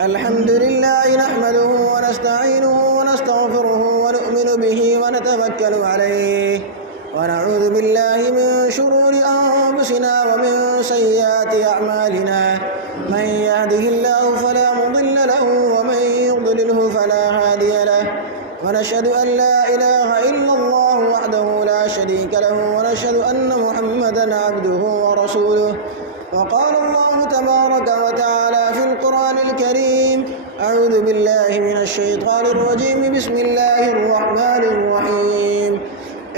الحمد لله نحمده ونستعينه ونستغفره ونؤمن به ونتوكل عليه ونعوذ بالله من شرور أنفسنا ومن سيئات أعمالنا من يهده الله فلا مضل له ومن يضلله فلا هادي له ونشهد أن لا إله إلا الله وحده لا شريك له ونشهد أن محمدا عبده ورسوله. وقال الله تبارك وتعالى في القرآن الكريم: أعوذ بالله من الشيطان الرجيم، بسم الله الرحمن الرحيم.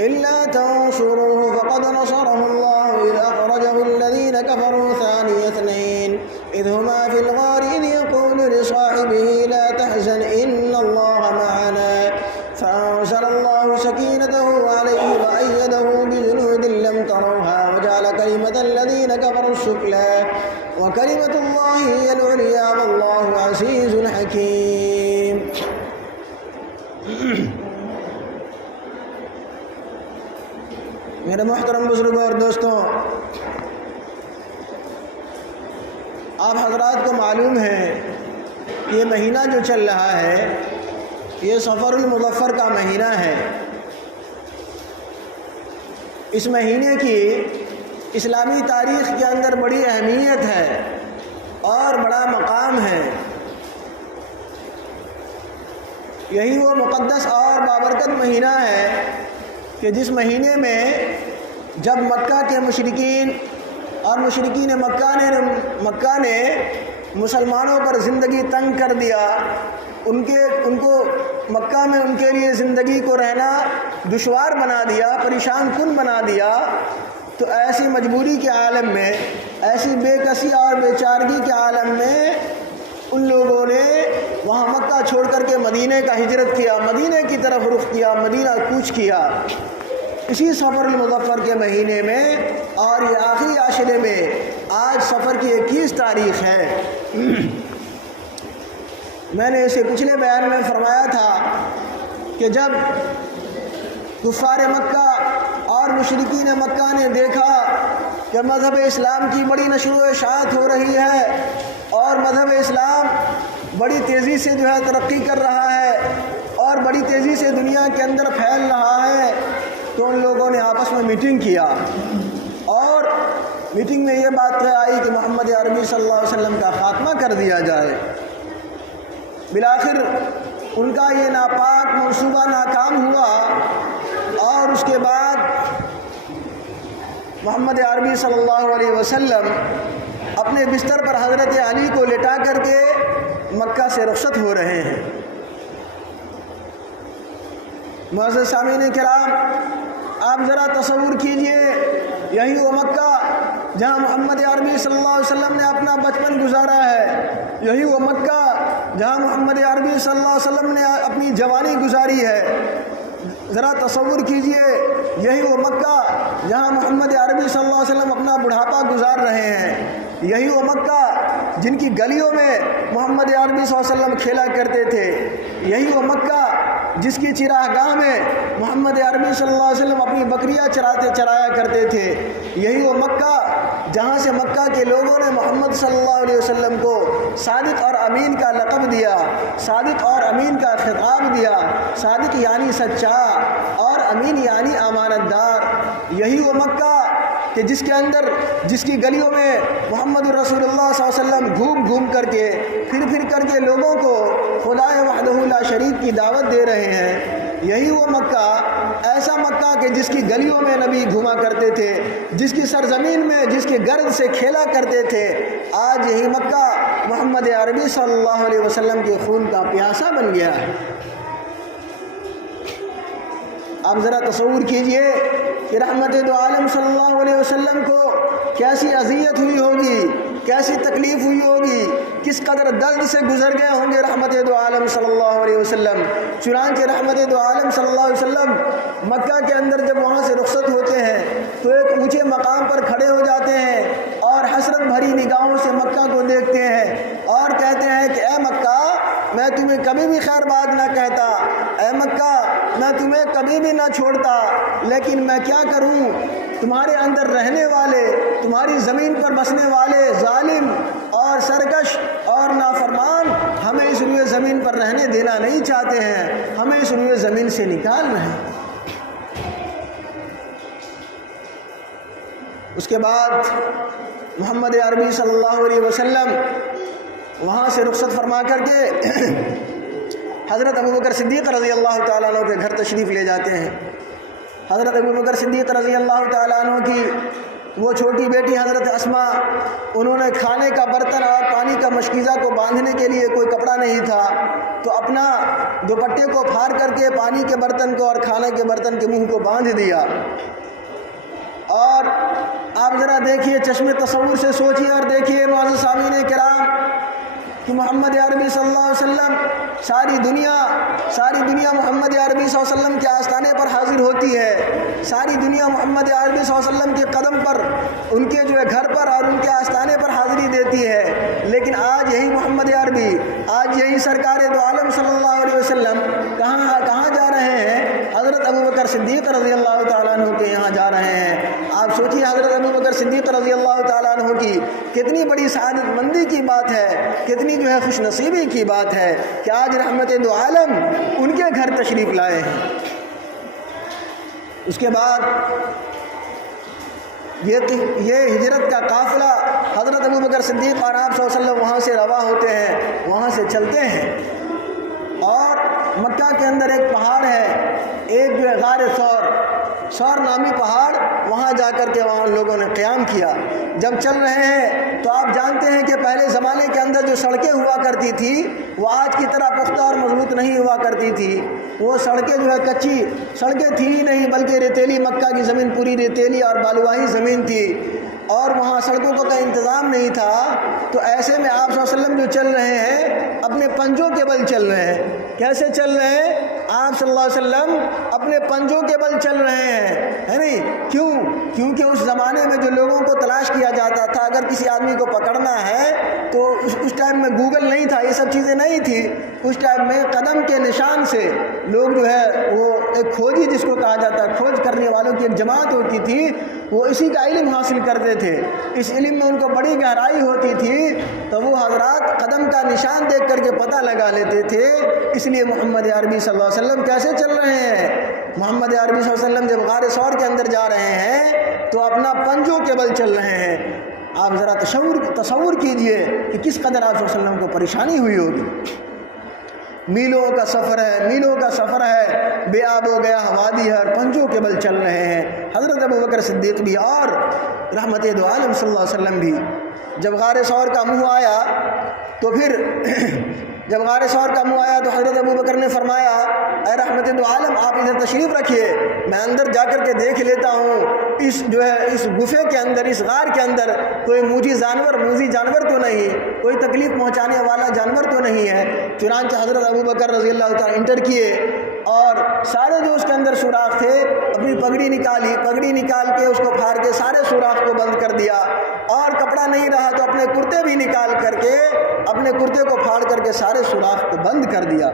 إلا تنصروه فقد نصره الله إذ أخرجه الذين كفروا ثاني اثنين إذ هما في الغار إذ يقول لصاحبه لا تحزن إن الله معنا فأنزل الله سكينته عليه وأيده بجنود لم تروها وجعل كلمة الذين كفروا السفلى وكلمة الله هي العليا والله عزيز حكيم. میرے محترم بزرگوں اور دوستوں، آپ حضرات کو معلوم ہے کہ یہ مہینہ جو چل رہا ہے یہ صفر المظفر کا مہینہ ہے۔ اس مہینے کی اسلامی تاریخ کے اندر بڑی اہمیت ہے اور بڑا مقام ہے۔ یہی وہ مقدس اور بابرکت مہینہ ہے کہ جس مہینے میں جب مکہ کے مشرکین اور مشرکین مکہ نے مسلمانوں پر زندگی تنگ کر دیا، ان کو مکہ میں ان کے لیے زندگی کو رہنا دشوار بنا دیا، پریشان کن بنا دیا، تو ایسی مجبوری کے عالم میں، ایسی بے کسی اور بے چارگی کے عالم میں ان لوگوں نے وہاں مکہ چھوڑ کر کے مدینے کا ہجرت کیا، مدینے کی طرف رخ کیا، مدینہ کوچ کیا۔ اسی صفر المظفر کے مہینے میں اور یہ آخری عاشرے میں آج صفر کی 21 تاریخ ہے۔ میں نے اسے پچھلے بیان میں فرمایا تھا کہ جب کفار مکہ اور مشرکین مکہ نے دیکھا کہ مذہب اسلام کی بڑی نشر و اشاعت ہو رہی ہے اور مذہب اسلام بڑی تیزی سے ترقی کر رہا ہے اور بڑی تیزی سے دنیا کے اندر پھیل رہا ہے، تو ان لوگوں نے آپس میں میٹنگ کیا اور میٹنگ میں یہ بات طے آئی کہ محمد عربی صلی اللہ علیہ وسلم کا خاتمہ کر دیا جائے۔ بالآخر ان کا یہ ناپاک منصوبہ ناکام ہوا اور اس کے بعد محمد عربی صلی اللہ علیہ وسلم اپنے بستر پر حضرت علی کو لٹا کر کے مکہ سے رخصت ہو رہے ہیں۔ معزز سامعین کرام، آپ ذرا تصور کیجئے، یہی وہ مکہ جہاں محمد عربی صلی اللہ علیہ وسلم نے اپنا بچپن گزارا ہے، یہی وہ مکہ جہاں محمد عربی صلی اللہ علیہ وسلم نے اپنی جوانی گزاری ہے۔ ذرا تصور کیجئے، یہی وہ مکہ جہاں محمد عربی صلی اللہ علیہ وسلم اپنا بڑھاپا گزار رہے ہیں، یہی وہ مکہ جن کی گلیوں میں محمد عربی صلی اللہ علیہ وسلم کھیلا کرتے تھے، یہی وہ مکہ جس کی چراگاہ میں محمد عربی صلی اللہ علیہ وسلم اپنی بکریاں چرایا کرتے تھے، یہی وہ مکہ جہاں سے مکہ کے لوگوں نے محمد صلی اللہ علیہ وسلم کو صادق اور امین کا لقب دیا، صادق اور امین کا خطاب دیا۔ صادق یعنی سچا اور امین یعنی امانت دار۔ یہی وہ مکہ کہ جس کے اندر، جس کی گلیوں میں محمد رسول اللہ صلی اللہ علیہ وسلم گھوم گھوم کر کے پھر کر کے لوگوں کو خدا وحدہ لا شریک کی دعوت دے رہے ہیں۔ یہی وہ مکہ، ایسا مکہ کہ جس کی گلیوں میں نبی گھوما کرتے تھے، جس کی سرزمین میں جس کے گرد سے کھیلا کرتے تھے، آج یہی مکہ محمد عربی صلی اللہ علیہ وسلم کے خون کا پیاسا بن گیا ہے۔ آپ ذرا تصور کیجئے کہ رحمت دو عالم صلی اللہ علیہ وسلم کو کیسی اذیت ہوئی ہوگی، کیسی تکلیف ہوئی ہوگی، کس قدر درد سے گزر گئے ہوں گے رحمت دو عالم صلی اللہ علیہ وسلم۔ چنانچہ رحمت دو عالم صلی اللہ علیہ وسلم مکہ کے اندر جب وہاں سے رخصت ہوتے ہیں تو ایک اونچے مقام پر کھڑے ہو جاتے ہیں اور حسرت بھری نگاہوں سے مکہ کو دیکھتے ہیں اور کہتے ہیں کہ اے مکہ، میں تمہیں کبھی بھی خیر بات نہ کہتا، اے مکہ میں تمہیں کبھی بھی نہ چھوڑتا، لیکن میں کیا کروں، تمہارے اندر رہنے والے، تمہاری زمین پر بسنے والے ظالم اور سرکش اور نافرمان زمین پر رہنے دینا نہیں چاہتے ہیں، ہمیں اس روئے زمین سے نکال رہے ہیں۔ اس کے بعد محمد عربی صلی اللہ علیہ وسلم وہاں سے رخصت فرما کر کے حضرت ابوبکر صدیق رضی اللہ تعالیٰ عنہ کے گھر تشریف لے جاتے ہیں۔ حضرت ابوبکر صدیق رضی اللہ تعالیٰ عنہ کی وہ چھوٹی بیٹی حضرت اسماء، انہوں نے کھانے کا برتن اور پانی کا مشکیزہ کو باندھنے کے لیے کوئی کپڑا نہیں تھا، تو اپنا دوپٹے کو پھاڑ کر کے پانی کے برتن کو اور کھانے کے برتن کے منہ کو باندھ دیا۔ اور آپ ذرا دیکھیے، چشم تصور سے سوچیے اور دیکھیے معزز سامعین کرام کہ محمد عربی صلی اللہ علیہ وسلم ساری دنیا محمد عربی صلی اللہ علیہ وسلم کے آستانے پر حاضر ہوتی ہے، ساری دنیا محمد عربی صلی اللہ علیہ وسلم کے قدم پر، ان کے جو ہے گھر پر اور ان کے آستانے پر حاضری دیتی ہے، لیکن آج یہی محمد عربی، آج یہی سرکار دو عالم صلی اللہ علیہ وسلم کہاں جا رہے ہیں؟ حضرت ابوبکر صدیق رضی اللہ تعالیٰ عنہ کے یہاں جا رہے ہیں۔ آپ سوچیے حضرت ابوبکر صدیق رضی اللہ تعالیٰ عنہ کی کتنی بڑی سعادت مندی کی بات ہے، کتنی جو ہے خوش نصیبی کی بات ہے کہ آج رحمت دو عالم ان کے گھر تشریف لائے ہیں۔ اس کے بعد یہ ہجرت کا قافلہ حضرت ابوبکر صدیق اور آپ صلی اللہ علیہ وسلم وہاں سے رواں ہوتے ہیں، وہاں سے چلتے ہیں، اور مکہ کے اندر ایک پہاڑ ہے، ایک جو ہے غار ثور نامی پہاڑ، وہاں جا کر کے وہاں لوگوں نے قیام کیا۔ جب چل رہے ہیں تو آپ جانتے ہیں کہ پہلے زمانے کے اندر جو سڑکیں ہوا کرتی تھی وہ آج کی طرح پختہ اور مضبوط نہیں ہوا کرتی تھی، وہ سڑکیں جو ہے کچی سڑکیں تھی ہی نہیں، بلکہ ریتیلی، مکہ کی زمین پوری ریتیلی اور بالواہی زمین تھی، اور وہاں سڑکوں کا انتظام نہیں تھا۔ تو ایسے میں آپ صلی اللہ علیہ وسلم جو چل رہے ہیں اپنے پنجوں کے بل چل رہے ہیں۔ کیسے چل رہے ہیں؟ آپ صلی اللہ علیہ وسلم اپنے پنجوں کے بل چل رہے ہیں، ہے نہیں؟ کیونکہ اس زمانے میں جو لوگوں کو تلاش کیا جاتا تھا، اگر کسی آدمی کو پکڑنا ہے تو اس ٹائم میں گوگل نہیں تھا، یہ سب چیزیں نہیں تھی، اس ٹائم میں قدم کے نشان سے لوگ جو ہے وہ ایک کھوجی جس کو کہا جاتا ہے، کھوج کرنے والوں کی ایک جماعت ہوتی تھی، وہ اسی کا علم حاصل کرتے تھے، اس علم میں ان کو بڑی گہرائی ہوتی تھی، تو وہ حضرات قدم کا نشان دیکھ کر کے پتہ لگا لیتے تھے۔ اس لیے محمد عربی صلی اللہ علیہ وسلم کیسے چل رہے ہیں؟ محمد عربی صلی اللہ علیہ وسلم جب غار ثور کے اندر جا رہے ہیں تو اپنا پنجوں کے بل چل رہے ہیں۔ آپ ذرا تصور کیجئے کہ کس قدر آپ صلی اللہ علیہ وسلم کو پریشانی ہوئی ہوگی۔ میلوں کا سفر ہے، بے آب ہو گیا وادی ہے، اور پنجوں کے بل چل رہے ہیں۔ حضرت ابوبکر صدیق بھی اور رحمت دو عالم صلی اللہ علیہ وسلم بھی جب غار ثور کا منہ آیا تو حضرت ابوبکر نے فرمایا، اے رحمت دو عالم آپ ادھر تشریف رکھیے، میں اندر جا کر کے دیکھ لیتا ہوں اس گفے کے اندر، اس غار کے اندر کوئی موذی جانور تو نہیں، کوئی تکلیف پہنچانے والا جانور تو نہیں ہے۔ چنانچہ حضرت ابوبکر رضی اللہ تعالیٰ انٹر کیے، اور سارے جو اس کے اندر سوراخ تھے اپنی پگڑی نکال کے اس کو پھاڑ کے سارے سوراخ کو بند کر دیا، اور کپڑا نہیں رہا تو اپنے کرتے بھی نکال کر کے اپنے کرتے کو پھاڑ کر کے سارے سوراخ کو بند کر دیا۔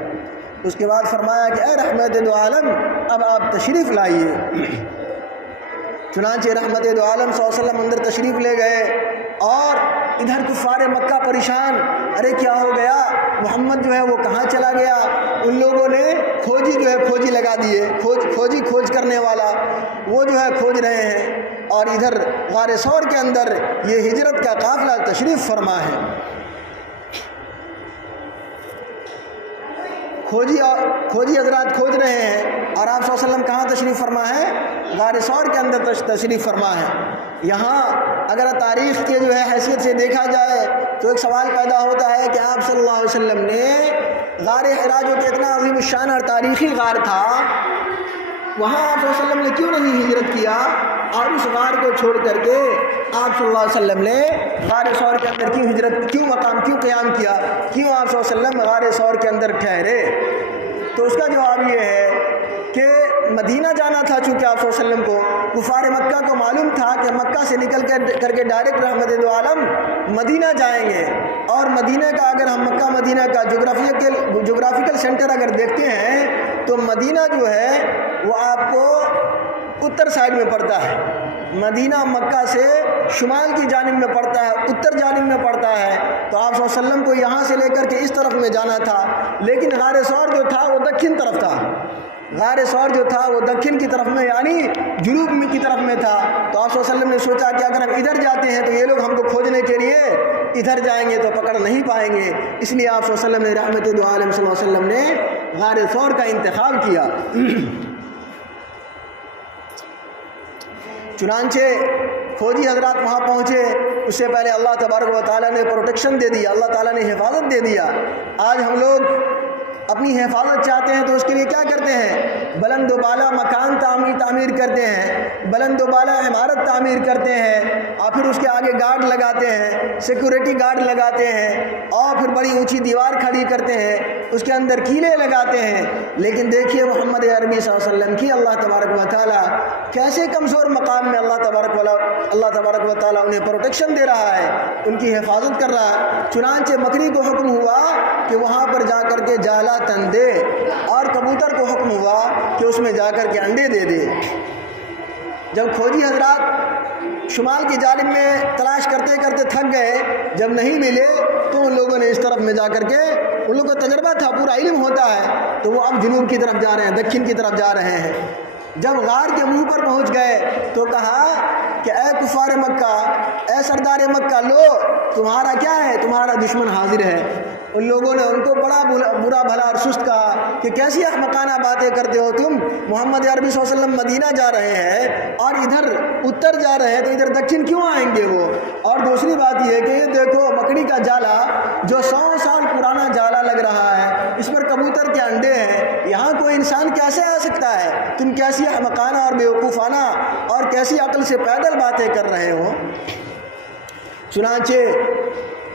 اس کے بعد فرمایا کہ اے رحمت دو عالم اب آپ تشریف لائیے۔ چنانچہ رحمت دو عالم صلی اللہ علیہ وسلم اندر تشریف لے گئے، اور ادھر کفار مکہ پریشان، ارے کیا ہو گیا، محمد جو ہے وہ کہاں چلا گیا؟ ان لوگوں نے کھوجی لگا دیے، کھوج کرنے والا، وہ جو ہے کھوج رہے ہیں، اور ادھر غار ثور کے اندر یہ ہجرت کا قافلہ تشریف فرما ہے۔ کھوجی حضرات کھوج رہے ہیں، اور آپ صلی اللہ علیہ وسلم کہاں تشریف فرما ہے؟ غار ثور کے اندر تشریف فرما ہے۔ یہاں اگر تاریخ کے جو ہے حیثیت سے دیکھا جائے تو ایک سوال پیدا ہوتا ہے کہ آپ صلی اللہ علیہ وسلم نے غار حرا جو کہ اتنا عظیم الشان اور تاریخی غار تھا، وہاں آپ صلی اللہ علیہ وسلم نے کیوں نہیں ہجرت کیا، اور اس غار کو چھوڑ کر کے آپ صلی اللہ علیہ وسلم نے غار ثور کے اندر کیوں قیام کیا، کیوں آپ صلی اللہ علیہ وسلم غار ثور کے اندر ٹھہرے؟ تو اس کا جواب یہ ہے کہ مدینہ جانا تھا، چونکہ آپ صلی اللہ علیہ وسلم کو کفار مکہ کو معلوم تھا کہ مکہ سے نکل کر کے ڈائریکٹ رحمت دو عالم مدینہ جائیں گے، اور مدینہ کا اگر ہم مکہ مدینہ کا جغرافیکل سینٹر اگر دیکھتے ہیں تو مدینہ جو ہے وہ آپ کو اتر سائڈ میں پڑتا ہے، مدینہ مکہ سے شمال کی جانب میں پڑتا ہے، اتر جانب میں پڑتا ہے، تو آپ صلی اللہ علیہ وسلم کو یہاں سے لے کر کے اس طرف میں جانا تھا، لیکن غار ثور جو تھا وہ دکن طرف تھا، غار ثور جو تھا وہ دکن کی طرف میں یعنی جنوب میں کی طرف میں تھا۔ تو آپ صلی اللہ علیہ وسلم نے سوچا کہ اگر ہم ادھر جاتے ہیں تو یہ لوگ ہم کو کھوجنے کے لیے ادھر جائیں گے تو پکڑ نہیں پائیں گے، اس لیے آپ صلی اللہ علیہ وسلم نے رحمت دو عالم صلی اللہ علیہ وسلم نے غار ثور کا انتخاب کیا۔ چنانچہ فوجی حضرات وہاں پہنچے، اس سے پہلے اللہ تبارک و تعالیٰ نے پروٹیکشن دے دیا، اللہ تعالیٰ نے حفاظت دے دیا۔ آج ہم لوگ اپنی حفاظت چاہتے ہیں تو اس کے لیے کیا کرتے ہیں؟ بلند و بالا مکان تعمیر کرتے ہیں، بلند و بالا عمارت تعمیر کرتے ہیں، اور پھر اس کے آگے گارڈ لگاتے ہیں، سیکورٹی گارڈ لگاتے ہیں، اور پھر بڑی اونچی دیوار کھڑی کرتے ہیں، اس کے اندر کیلے لگاتے ہیں۔ لیکن دیکھیے محمد عربی صلی اللہ علیہ وسلم کی اللہ تبارک و تعالیٰ کیسے کمزور مقام میں اللہ تبارک و تعالیٰ انہیں پروٹیکشن دے رہا ہے، ان کی حفاظت کر رہا ہے۔ چنانچہ بکری کو حکم ہوا کہ وہاں پر جا کر کے جالا تن دے، اور کبوتر کو حکم ہوا کہ اس میں جا کر کے انڈے دے دے۔ جب کھوجی حضرات شمال کی جانب میں تلاش کرتے کرتے تھک گئے، جب نہیں ملے تو ان لوگوں نے اس طرف میں جا کر کے، ان لوگوں کو تجربہ تھا، پورا علم ہوتا ہے، تو وہ اب جنوب کی طرف جا رہے ہیں، دکن کی طرف جا رہے ہیں۔ جب غار کے منہ پر پہنچ گئے تو کہا کہ اے کفار مکہ، اے سردار مکہ، لو تمہارا کیا ہے، تمہارا دشمن حاضر ہے۔ ان لوگوں نے ان کو بڑا برا بھلا اور سست کہا کہ کیسی احمقانہ باتیں کرتے ہو تم، محمد عربی صلی اللہ علیہ وسلم مدینہ جا رہے ہیں اور ادھر اتر جا رہے ہیں، تو ادھر دکن کیوں آئیں گے وہ؟ اور دوسری بات یہ کہ یہ دیکھو مکڑی کا جالا جو 100 سال پرانا جالا لگ رہا ہے، اس پر کبوتر کے انڈے ہیں، یہاں کوئی انسان کیسے آ سکتا ہے؟ تم کیسی احمقانہ اور بیوقوفانہ اور کیسی عقل سے پیدل باتیں کر رہے ہو۔ چنانچہ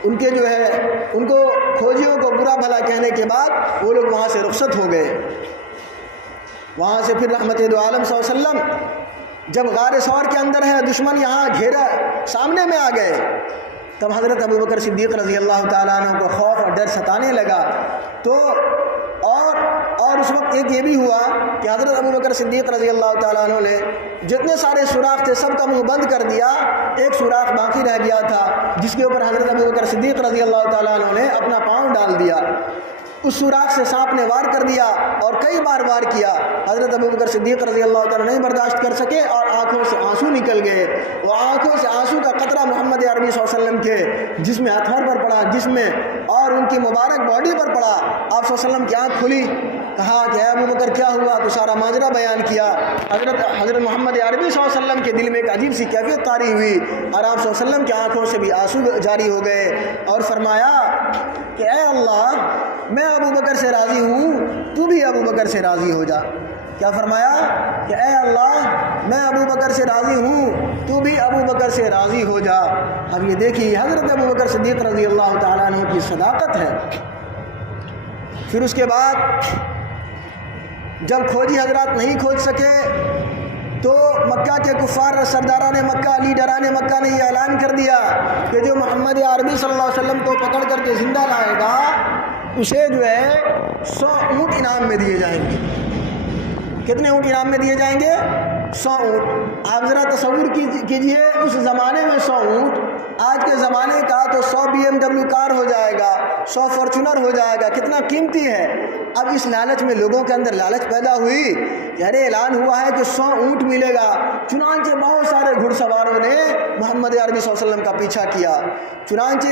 ان کے جو ہے ان کو کھوجیوں کو برا بھلا کہنے کے بعد وہ لوگ وہاں سے رخصت ہو گئے۔ وہاں سے پھر رحمت دو عالم صلی اللہ علیہ وسلم جب غار ثور کے اندر ہے، دشمن یہاں گھیرا سامنے میں آ گئے، تب حضرت ابوبکر صدیق رضی اللہ تعالیٰ عنہ کو خوف اور ڈر ستانے لگا۔ تو اور اس وقت ایک یہ بھی ہوا کہ حضرت ابوبکر صدیق رضی اللہ تعالیٰ عنہ نے جتنے سارے سوراخ تھے سب کا منہ بند کر دیا، ایک سوراخ باقی رہ گیا تھا جس کے اوپر حضرت ابوبکر صدیق رضی اللہ تعالیٰ عنہ نے اپنا پاؤں ڈال دیا۔ اس سوراخ سے سانپ نے وار کر دیا اور کئی بار وار کیا۔ حضرت ابوبکر صدیق رضی اللہ تعالیٰ نہیں برداشت کر سکے اور آنکھوں سے آنسو نکل گئے۔ وہ آنکھوں سے آنسو کا قطرہ محمد عربی صلی اللہ علیہ وسلم کے جسم ہتھیار پر پڑا، جسم میں اور ان کی مبارک باڈی پر پڑا۔ آپ صلی اللہ علیہ وسلم کی آنکھ کھلی، کہا کہ اے ابوبکر کیا ہوا؟ تو سارا ماجرا بیان کیا۔ حضرت محمد عربی صلی اللہ علیہ وسلم کے دل میں ایک عجیب سی کیفیت طاری ہوئی اور آپ صلی اللہ علیہ وسلم کی آنکھوں سے بھی آنسو جاری ہو گئے، اور فرمایا کہ اے اللہ، میں ابوبکر سے راضی ہوں، تو بھی ابوبکر سے راضی ہو جا۔ کیا فرمایا کہ اے اللہ، میں ابوبکر سے راضی ہوں، تو بھی ابوبکر سے راضی ہو جا۔ اب یہ دیکھیے حضرت ابوبکر صدیق رضی اللہ تعالیٰ عنہ کی صداقت ہے۔ پھر اس کے بعد جب کھوجی حضرات نہیں کھوج سکے تو مکہ کے کفار سرداران مکہ، لیڈران مکہ نے یہ اعلان کر دیا کہ جو محمد عربی صلی اللہ علیہ وسلم کو پکڑ کر کے زندہ لائے گا اسے جو ہے 100 اونٹ انعام میں دیے جائیں گے۔ کتنے اونٹ انعام میں دیے جائیں گے؟ 100 اونٹ۔ آپ ذرا تصور کیجئے اس زمانے میں 100 اونٹ، آج کے زمانے کا تو 100 BMW کار ہو جائے گا، 100 فارچونر ہو جائے گا، کتنا قیمتی ہے۔ اب اس لالچ میں لوگوں کے اندر لالچ پیدا ہوئی کہ ارے اعلان ہوا ہے کہ 100 اونٹ ملے گا۔ چنانچہ بہت سارے گھڑ سواروں نے محمد عربی صلی اللہ علیہ وسلم کا پیچھا کیا۔ چنانچہ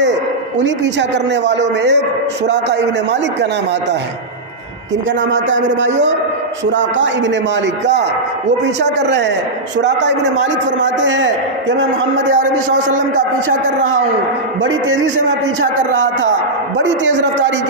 انہی پیچھا کرنے والوں میں ایک سراقہ ابن مالک کا نام آتا ہے۔ کن کا نام آتا ہے میرے بھائیوں؟ سراقہ ابن مالک کا۔ وہ پیچھا کر رہے ہیں۔ سراقہ ابن مالک فرماتے ہیں کہ میں محمد عربی صلی اللہ علیہ وسلم کا پیچھا کر رہا ہوں، بڑی تیزی سے میں پیچھا کر رہا تھا، بڑی تیز رفتاری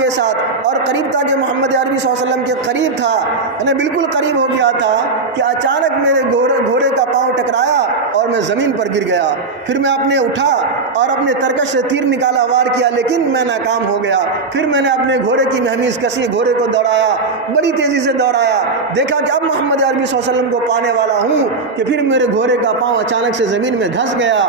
کے ساتھ، اور قریب تھا کہ محمد عربی صلی اللہ علیہ وسلم کے قریب تھا، یعنی بالکل قریب ہو گیا تھا کہ اچانک میرے گھوڑے کا پاؤں ٹکرایا اور میں زمین پر گر گیا۔ پھر میں اپنے اٹھا اور اپنے ترکش سے تیر نکالا، وار کیا، لیکن میں ناکام ہو گیا۔ پھر میں نے اپنے گھوڑے کی مہمیز کسی، گھوڑے کو دوڑایا، بڑی تیزی سے دوڑایا، دیکھا کہ اب محمد عربی صلی اللہ علیہ وسلم کو پانے والا ہوں کہ پھر میرے گھوڑے کا پاؤں اچانک سے زمین میں دھس گیا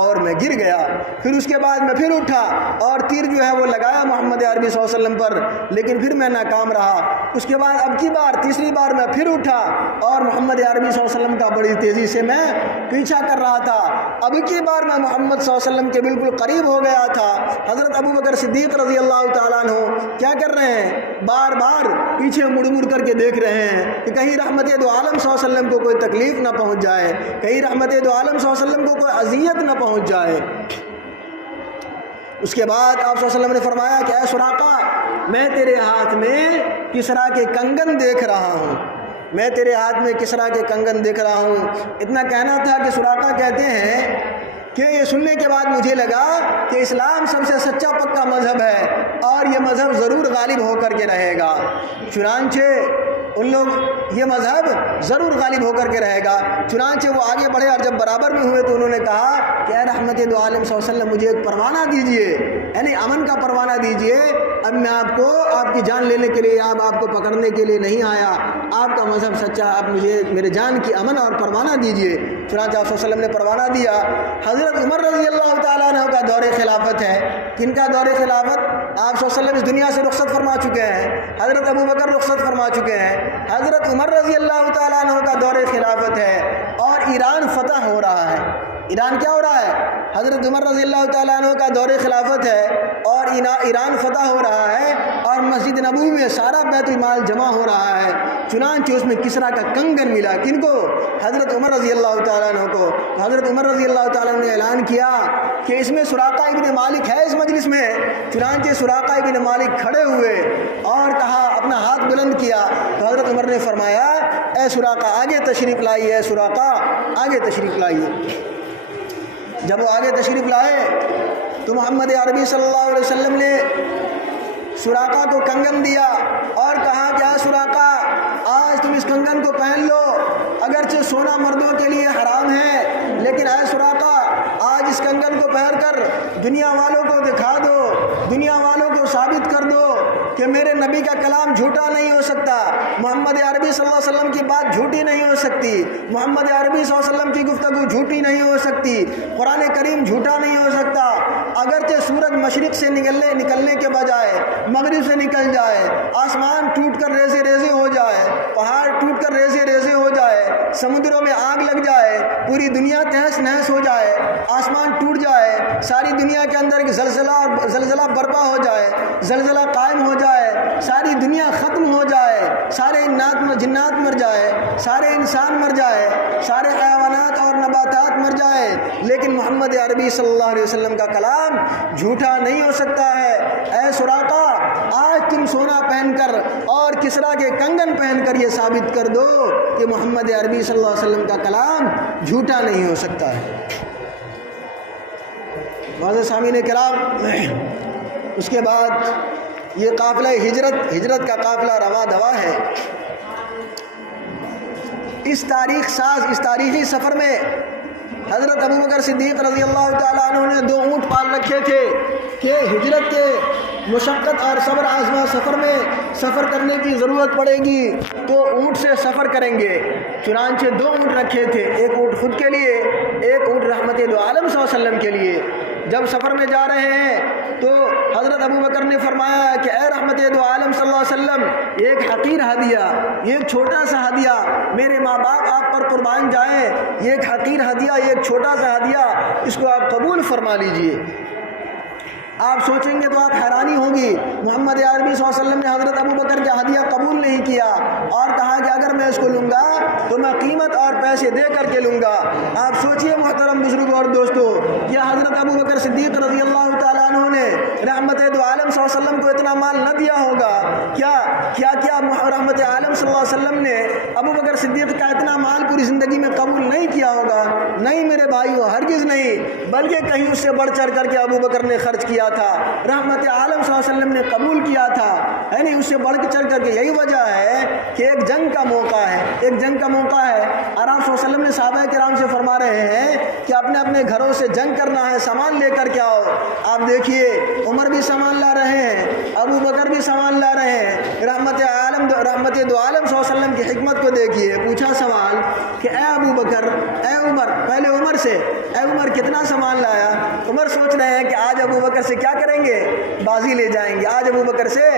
اور میں گر گیا۔ پھر اس کے بعد میں پھر اٹھا اور تیر جو ہے وہ لگایا محمد عربی صلی اللہ علیہ وسلم پر، لیکن پھر میں ناکام رہا۔ اس کے بعد اب کی بار، تیسری بار میں پھر اٹھا اور محمد عربی صلی اللہ علیہ وسلم کا بڑی تیزی سے میں پیچھا کر رہا تھا۔ اب کی بار میں محمد صلی اللہ علیہ وسلم کے بالکل قریب ہو گیا تھا۔ حضرت ابو بکر صدیق رضی اللہ تعالیٰ عنہ کیا کر رہے ہیں؟ بار بار پیچھے مڑ مڑ کر کے دیکھ رہے ہیں کہ کہیں رحمت دو عالم صلی اللہ علیہ وسلم کو کوئی تکلیف نہ پہنچ جائے، کہیں رحمت دو عالم صلی اللہ علیہ وسلم کو کوئی اذیت نہ پہنچ جائے۔ اس کے بعد آپ صلی اللہ علیہ وسلم نے فرمایا کہ اے سراقہ، میں تیرے ہاتھ میں کسرا کے کنگن دیکھ رہا ہوں، میں تیرے ہاتھ میں کسرا کے کنگن دیکھ رہا ہوں۔ اتنا کہنا تھا کہ سراقہ کہتے ہیں کہ یہ سننے کے بعد مجھے لگا کہ اسلام سب سے سچا پکا مذہب ہے اور یہ مذہب ضرور غالب ہو کر کے رہے گا۔ چنانچہ ان لوگ یہ مذہب ضرور غالب ہو کر کے رہے گا۔ چنانچہ وہ آگے بڑھے اور جب برابر میں ہوئے تو انہوں نے کہا کہ اے رحمت دو عالم صلی اللہ علیہ وسلم، مجھے ایک پروانہ دیجئے، یعنی امن کا پروانہ دیجئے۔ اب میں آپ کو آپ کی جان لینے کے لیے، آپ کو پکڑنے کے لیے نہیں آیا، آپ کا مذہب سچا، آپ مجھے میرے جان کی امن اور پروانہ دیجئے۔ چنانچہ آپ صلی اللہ علیہ وسلم نے پروانہ دیا۔ حضرت عمر رضی اللہ تعالیٰ عنہ کا دور خلافت ہے۔ کن کا دور خلافت؟ آپ صلی اللہ علیہ وسلم اس دنیا سے رخصت فرما چکے ہیں، حضرت ابو بکر رخصت فرما چکے ہیں، حضرت عمر رضی اللہ تعالیٰ عنہ کا دور خلافت ہے اور ایران فتح ہو رہا ہے۔ ایران کیا ہو رہا ہے؟ حضرت عمر رضی اللہ تعالیٰ عنہ کا دور خلافت ہے اور ایران فتح ہو رہا ہے اور مسجد نبوی میں سارا بیت المال جمع ہو رہا ہے۔ چنانچہ اس میں کسرا کا کنگن ملا۔ کن کو؟ حضرت عمر رضی اللہ تعالیٰ عنہ کو۔ حضرت عمر رضی اللہ تعالیٰ عنہ نے اعلان کیا کہ اس میں سراقہ ابن مالک ہے اس مجلس میں۔ چنانچہ سراقہ ابن مالک کھڑے ہوئے اور کہا، اپنا ہاتھ بلند کیا تو حضرت عمر نے فرمایا اے سراقہ آگے تشریف لائیے، اے سراقہ آگے تشریف لائیے۔ جب وہ آگے تشریف لائے تو محمد عربی صلی اللہ علیہ وسلم نے سراقہ کو کنگن دیا اور کہا کہ اے سراقہ آج تم اس کنگن کو پہن لو، اگرچہ سونا مردوں کے لیے حرام ہے، لیکن اے سراقہ آج اس کنگن کو پہن کر دنیا والوں کو دکھا دو، دنیا والوں کو ثابت کر دو کہ میرے نبی کا کلام جھوٹا نہیں ہو سکتا، محمد عربی صلی اللہ علیہ وسلم کی بات جھوٹی نہیں ہو سکتی، محمد عربی صلی اللہ علیہ وسلم کی گفتگو جھوٹی نہیں ہو سکتی، قرآن کریم جھوٹا نہیں ہو سکتا۔ اگرچہ سورج مشرق سے نکلنے کے بجائے مغرب سے نکل جائے، آسمان ٹوٹ کر ریزے ریزے ہو جائے، پہاڑ ٹوٹ کر ریزے ریزے ہو جائے، سمندروں میں آگ لگ جائے، پوری دنیا تہس نہس ہو جائے، آسمان ٹوٹ جائے، ساری دنیا کے اندر ایک زلزلہ برپا ہو جائے، زلزلہ قائم ہو جائے، ساری دنیا ختم ہو جائے، سارے جنات مر جائے، سارے انسان مر جائے، سارے حیوانات اور نباتات مر جائے، لیکن محمد عربی صلی اللہ علیہ وسلم کا کلام جھوٹا نہیں ہو سکتا ہے۔ اے سراقہ آج تم سونا پہن کر اور کسرا کے کنگن پہن کر یہ ثابت کر دو کہ محمد عربی صلی اللہ علیہ وسلم کا کلام جھوٹا نہیں ہو سکتا ہے۔ معزز سامعین کرام، اس کے بعد یہ قافلہ ہجرت کا قافلہ رواں دوا ہے۔ اس تاریخی سفر میں حضرت ابو بکر صدیق رضی اللہ تعالیٰ عنہ نے 2 اونٹ پال رکھے تھے کہ ہجرت کے مشقت اور صبر آزما سفر میں سفر کرنے کی ضرورت پڑے گی تو اونٹ سے سفر کریں گے۔ چنانچہ 2 اونٹ رکھے تھے، ایک اونٹ خود کے لیے، ایک اونٹ رحمت دو عالم صلی اللہ علیہ وسلم کے لیے۔ جب سفر میں جا رہے ہیں تو حضرت ابو بکر نے فرمایا کہ اے رحمت دو عالم صلی اللہ علیہ وسلم، ایک حقیر ہدیہ، یہ ایک چھوٹا سا ہدیہ، میرے ماں باپ آپ پر قربان جائیں، یہ ایک حقیر ہدیہ، یہ ایک چھوٹا سا ہدیہ، اس کو آپ قبول فرما لیجئے۔ آپ سوچیں گے تو آپ حیرانی ہوگی، محمد عربی صلی اللہ علیہ وسلم نے حضرت ابو بکر کا ہدیہ قبول نہیں کیا اور کہا کہ اگر میں اس کو لوں گا تو میں قیمت اور پیسے دے کر کے لوں گا۔ آپ سوچئے محترم بزرگ اور دوستو، کیا حضرت ابو بکر صدیق رضی اللہ تعالیٰ عنہ نے رحمت دو عالم صلی اللہ علیہ وسلم کو اتنا مال نہ دیا ہوگا؟ کیا رحمت عالم صلی اللہ علیہ وسلم نے ابو بکر صدیق کا اتنا مال پوری زندگی میں قبول نہیں کیا ہوگا؟ نہیں میرے بھائیو، ہرگز نہیں، بلکہ کہیں اس سے بڑھ چڑھ کر کے ابو بکر نے خرچ کیا تھا، رحمت عالم صلی اللہ علیہ وسلم نے قبول کیا تھا، یعنی اس سے بڑھ کے چڑھ کر کے۔ یہی وجہ ہے کہ ایک جنگ کا موقع ہے، ایک جنگ کا موقع ہے، اور آپ صلی اللہ علیہ وسلم نے صحابہ کرام سے فرما رہے ہیں کہ اپنے اپنے گھروں سے جنگ کرنا ہے سامان لے کر کے آؤ۔ آپ دیکھیے عمر بھی سامان لا رہے ہیں، ابو بکر بھی سامان لا رہے ہیں۔ رحمت دو عالم صلی اللہ علیہ وسلم کی حکمت کو دیکھیے۔ پوچھا سوال کہ اے ابو بکر، اے عمر، پہلے عمر سے، اے عمر کتنا سامان لایا؟ عمر سوچ رہے ہیں کہ آج ابو بکر سے کیا کریں گے؟ بازی لے جائیں گے، آج ابو بکر سے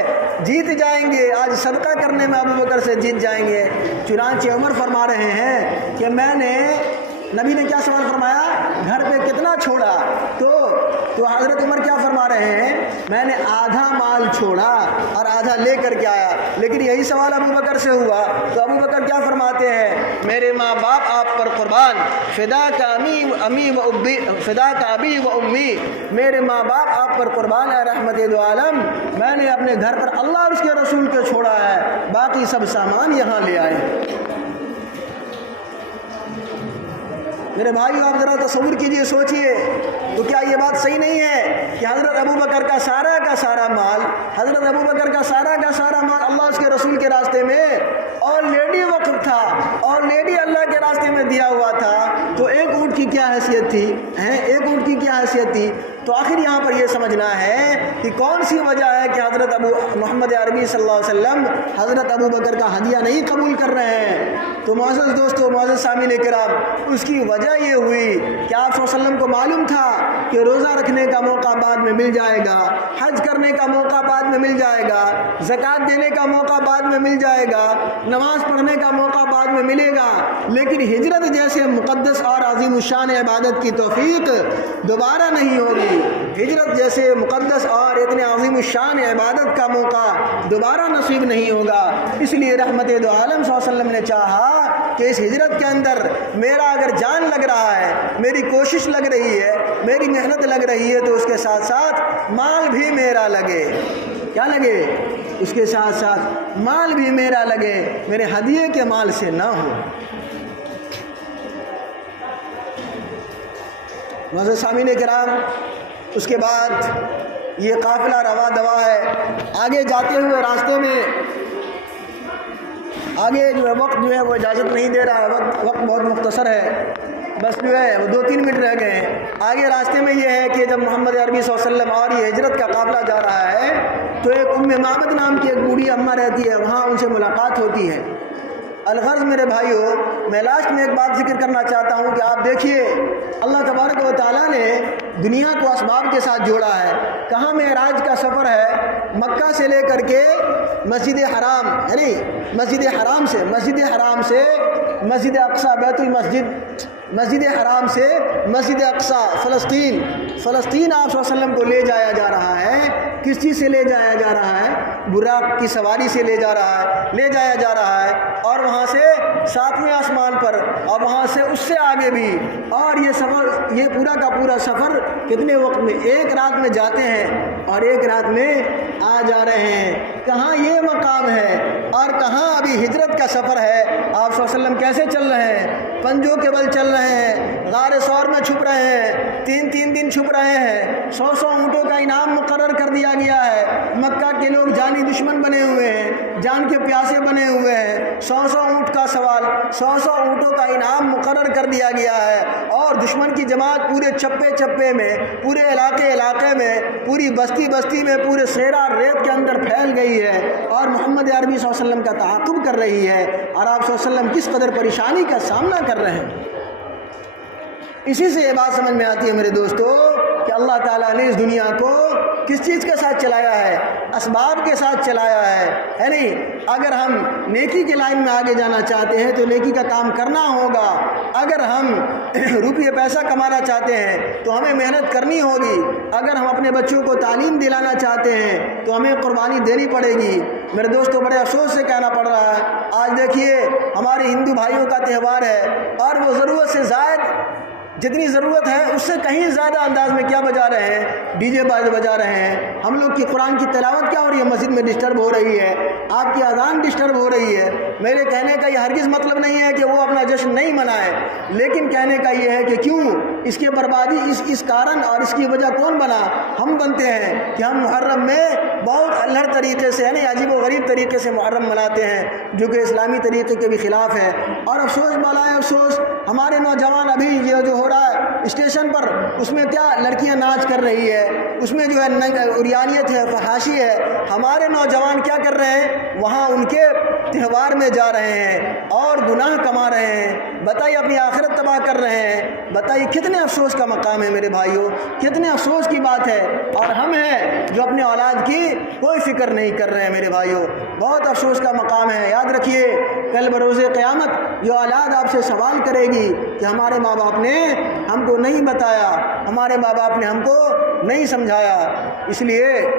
جیت جائیں گے، آج صدقہ کرنے میں ابو بکر سے جیت جائیں گے۔ چنانچہ عمر فرما رہے ہیں کہ نبی نے کیا سوال فرمایا؟ گھر پہ کتنا چھوڑا؟ تو حضرت عمر کیا فرما رہے ہیں؟ میں نے آدھا مال چھوڑا اور آدھا لے کر کے آیا۔ لیکن یہی سوال ابو بکر سے ہوا تو ابو بکر کیا فرماتے ہیں؟ میرے ماں باپ آپ پر قربان، فدا کا ابی و امی، میرے ماں باپ آپ پر قربان ہے رحمت دو عالم، میں نے اپنے گھر پر اللہ اور اس کے رسول کو چھوڑا ہے، باقی سب سامان یہاں لے آئے۔ میرے بھائیو آپ ذرا تصور کیجئے، سوچئے، تو کیا یہ بات صحیح نہیں ہے کہ حضرت ابو بکر کا سارا مال، حضرت ابو بکر کا سارا مال اللہ اس کے رسول کے راستے میں آلریڈی وقف تھا، آلریڈی اللہ کے راستے میں دیا ہوا تھا، تو ایک اونٹ کی کیا حیثیت تھی؟ ایک اونٹ کی کیا حیثیت تھی؟ تو آخر یہاں پر یہ سمجھنا ہے کہ کون سی وجہ ہے کہ حضرت محمد عربی صلی اللہ علیہ وسلم حضرت ابو بکر کا ہدیہ نہیں قبول کر رہے ہیں۔ تو معزز دوستو، معزز سامعین کرام، اس کی وجہ یہ ہوئی کہ آپ صلی اللہ علیہ وسلم کو معلوم تھا کہ روزہ رکھنے کا موقع بعد میں مل جائے گا، حج کرنے کا موقع بعد میں مل جائے گا، زکوٰۃ دینے کا موقع بعد میں مل جائے گا، نماز پڑھنے کا موقع بعد میں ملے گا، لیکن ہجرت جیسے مقدس اور عظیم الشان عبادت کی توفیق دوبارہ نہیں ہوگی۔ ہجرت جیسے مقدس اور اتنے عظیم الشان عبادت کا موقع دوبارہ نصیب نہیں ہوگا۔ اس لیے رحمت دو عالم صلی اللہ علیہ وسلم نے چاہا کہ اس ہجرت کے اندر میرا اگر جان لگ رہا ہے، میری کوشش لگ رہی ہے، میری محنت لگ رہی ہے، تو اس کے ساتھ ساتھ مال بھی میرا لگے۔ کیا لگے؟ اس کے ساتھ ساتھ مال بھی میرا لگے، میرے ہدیے کے مال سے نہ ہو۔ معزز سامعین کرام، اس کے بعد یہ قافلہ روا دوا ہے، آگے جاتے ہوئے راستے میں آگے جو ہے وقت جو ہے وہ اجازت نہیں دے رہا ہے، وقت بہت مختصر ہے، بس جو ہے وہ 2-3 منٹ رہ گئے ہیں۔ آگے راستے میں یہ ہے کہ جب محمد عربی صلی اللہ علیہ وسلم اور یہ ہجرت کا قافلہ جا رہا ہے تو ایک معبد نام کی ایک بوڑھی اماں رہتی ہے، وہاں ان سے ملاقات ہوتی ہے۔ الغرض میرے بھائیو، میں لاسٹ میں ایک بات ذکر کرنا چاہتا ہوں کہ آپ دیکھیے اللہ تبارک و تعالیٰ نے دنیا کو اسباب کے ساتھ جوڑا ہے۔ کہاں معراج کا سفر ہے؟ مکہ سے لے کر کے مسجد حرام، یعنی مسجد حرام سے مسجد اقصی، بیت المسجد، مسجد حرام سے مسجد اقصی، فلسطین آپ صلی اللہ علیہ وسلم کو لے جایا جا رہا ہے۔ کس چیز سے لے جایا جا رہا ہے؟ براق کی سواری سے لے جایا جا رہا ہے، اور وہاں سے 7ویں آسمان پر، اور وہاں سے اس سے آگے بھی، اور یہ سفر، یہ پورا کا پورا سفر کتنے وقت میں؟ 1 رات میں جاتے ہیں اور 1 رات میں آ جا رہے ہیں۔ کہاں یہ مقام ہے اور کہاں ابھی ہجرت کا سفر ہے؟ آپ صلی اللہ علیہ وسلم کیسے چل رہے ہیں؟ پنجوں کے بل چل رہے ہیں، غار ثور میں چھپ رہے ہیں، 3 دن چھپ رہے ہیں، 100 اونٹوں کا انعام مقرر کر دیا گیا ہے۔ مکہ کے لوگ جانی دشمن بنے ہوئے ہیں، جان کے پیاسے بنے ہوئے ہیں، 100 اونٹ کا سوال، 100 اونٹوں کا انعام مقرر کر دیا گیا ہے، اور دشمن کی جماعت پورے چپے میں، پورے علاقے میں، پوری بستی میں، پورے صحرا ریت کے اندر پھیل گئی ہے، اور محمد عربی صلی اللہ علیہ وسلم کا تعاقب کر رہی ہے، اور آپ صلی اللہ علیہ وسلم کس قدر پریشانی کا سامنا کر رہے ہیں۔ اسی سے یہ بات سمجھ میں آتی ہے میرے دوستو کہ اللہ تعالیٰ نے اس دنیا کو کس چیز کے ساتھ چلایا ہے؟ اسباب کے ساتھ چلایا ہے نہیں؟ اگر ہم نیکی کے لائن میں آگے جانا چاہتے ہیں تو نیکی کا کام کرنا ہوگا، اگر ہم روپیے پیسہ کمانا چاہتے ہیں تو ہمیں محنت کرنی ہوگی، اگر ہم اپنے بچوں کو تعلیم دلانا چاہتے ہیں تو ہمیں قربانی دینی پڑے گی۔ میرے دوستو، بڑے افسوس سے کہنا پڑ رہا ہے، آج دیکھیے ہمارے ہندو بھائیوں کا تہوار ہے، اور وہ ضرورت سے زائد، جتنی ضرورت ہے اس سے کہیں زیادہ انداز میں کیا بجا رہے ہیں؟ ڈی جے باز بجا رہے ہیں۔ ہم لوگ کی قرآن کی تلاوت کیا ہو رہی ہے؟ مسجد میں ڈسٹرب ہو رہی ہے، آپ کی اذان ڈسٹرب ہو رہی ہے۔ میرے کہنے کا یہ ہرگز مطلب نہیں ہے کہ وہ اپنا جشن نہیں منائے، لیکن کہنے کا یہ ہے کہ کیوں اس کے بربادی اس کارن اور اس کی وجہ کون بنا؟ ہم بنتے ہیں کہ ہم محرم میں بہت الہڑ طریقے سے یعنی عجیب و غریب طریقے سے محرم مناتے ہیں جو کہ اسلامی طریقے کے بھی خلاف ہے۔ اور افسوس بالائے افسوس ہمارے نوجوان ابھی یہ جو ہو رہا ہے اسٹیشن پر، اس میں کیا لڑکیاں ناچ کر رہی ہے، اس میں جو ہے عریانیت ہے، فحاشی ہے۔ ہمارے نوجوان کیا کر رہے ہیں؟ وہاں ان کے تہوار میں جا رہے ہیں اور گناہ کما رہے ہیں۔ بتائیے اپنی آخرت تباہ کر رہے ہیں۔ بتائیے کتنے افسوس کا مقام ہے میرے بھائیوں، کتنے افسوس کی بات ہے۔ اور ہم ہیں جو اپنے اولاد کی کوئی فکر نہیں کر رہے ہیں میرے بھائیوں، بہت افسوس کا مقام ہے۔ یاد رکھیے کل بروز قیامت یہ اولاد آپ سے سوال کرے گی کہ ہمارے ماں باپ نے ہم کو نہیں بتایا، ہمارے ماں باپ نے ہم کو نہیں سمجھایا۔ اس لیے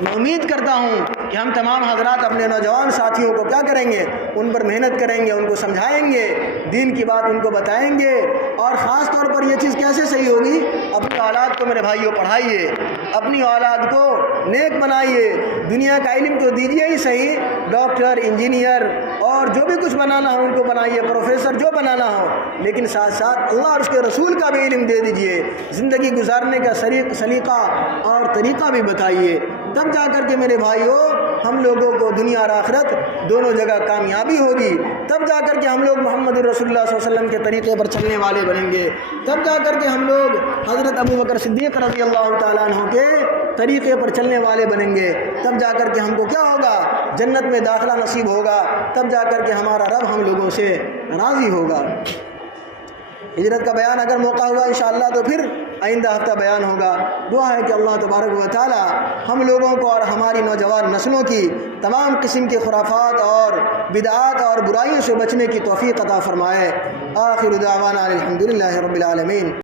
میں امید کرتا ہوں کہ ہم تمام حضرات اپنے نوجوان ساتھیوں کو کیا کریں گے؟ ان پر محنت کریں گے، ان کو سمجھائیں گے، دین کی بات ان کو بتائیں گے۔ اور خاص طور پر یہ چیز کیسے صحیح ہوگی؟ اپنی اولاد کو میرے بھائیوں پڑھائیے، اپنی اولاد کو نیک بنائیے، دنیا کا علم تو دیجیے ہی صحیح، ڈاکٹر، انجینئر اور جو بھی کچھ بنانا ہو ان کو بنائیے، پروفیسر جو بنانا ہو، لیکن ساتھ ساتھ اللہ اور اس کے رسول کا بھی علم دے دیجیے، زندگی گزارنے کا سلیقہ اور طریقہ بھی بتائیے۔ تب جا کر کے میرے بھائیوں ہم لوگوں کو دنیا اور آخرت دونوں جگہ کامیابی ہوگی۔ تب جا کر کے ہم لوگ محمد الرسول اللہ صلی اللہ علیہ وسلم کے طریقے پر چلنے والے بنیں گے۔ تب جا کر کے ہم لوگ حضرت ابو بکر صدیق رضی اللہ تعالیٰ عنہ کے طریقے پر چلنے والے بنیں گے۔ تب جا کر کے ہم کو کیا ہوگا؟ جنت میں داخلہ نصیب ہوگا۔ تب جا کر کے ہمارا رب ہم لوگوں سے راضی ہوگا۔ ہجرت کا بیان اگر موقع ہوا انشاءاللہ تو پھر آئندہ ہفتہ بیان ہوگا۔ دعا ہے کہ اللہ تبارک و تعالی ہم لوگوں کو اور ہماری نوجوان نسلوں کی تمام قسم کے خرافات اور بدعات اور برائیوں سے بچنے کی توفیق عطا فرمائے۔ آخر دعوانا الحمدللہ رب العالمین۔